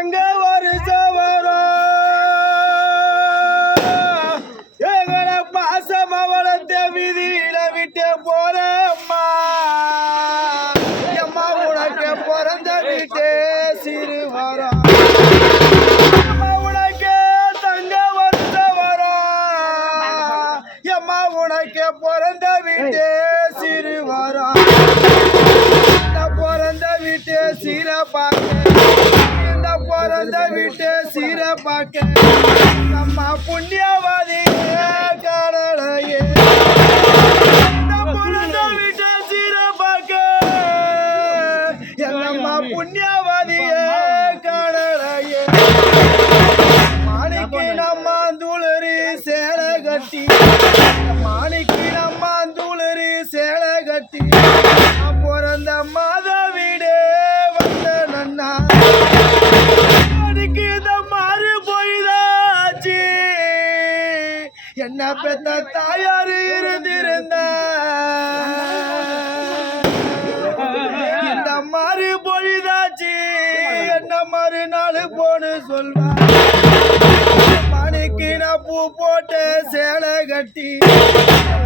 தங்க வருஷம் வரும் எங்களை பாசம் அவளத்த விதியில விட்டு போற அம்மா அம்மா உனக்கு பிறந்த வீட்டு சிறு வரும் உனக்கு தங்க வருஷம் வரும் அம்மா உனக்கு பிறந்த வீட்டு சிறு வரும் பிறந்த வீட்டு சீரப்பாக்க இந்த பிறந்த வீட்டு சீரப்பாக்க நம்ம புண்ணியவாதி கடலையே இந்த பிறந்த வீட்டு சீரப்பாக்க நம்ம புண்ணியவாதிய கடலையே மாணிக்கு நம்ம துளரி சேலை கட்டி மாணிக்கு நம்ம துளரி சேலை கட்டி பிறந்த மாத வீடு வந்த நன்னா இந்த மாறு போய்தாச்சு என்ன பெத்த தாயாரு இருந்திருந்த இந்த மாறு பொழிதாச்சு என்ன மறுநாள் போன்னு சொல்வா மாணிக்கு நான் பூ போட்டு சேலை கட்டி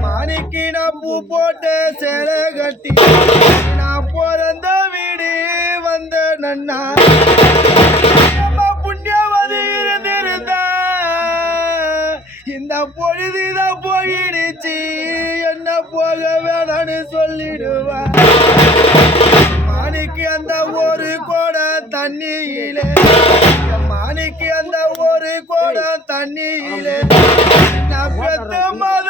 மாணிக்கு நான் பூ போட்டு சேலை கட்டி நான் பிறந்த வீடு வந்த நன்னா புண்ணியவதி இருந்திருந்த இந்த பொழுதுதான் போயிடுச்சு என்ன போக வேணான்னு சொல்லிடுவா மாணிக்கு அந்த ஒரு கோடை தண்ணியிலே மாணிக்கு அந்த ஒரு கோடை தண்ணியிலே நான் பெத்த மத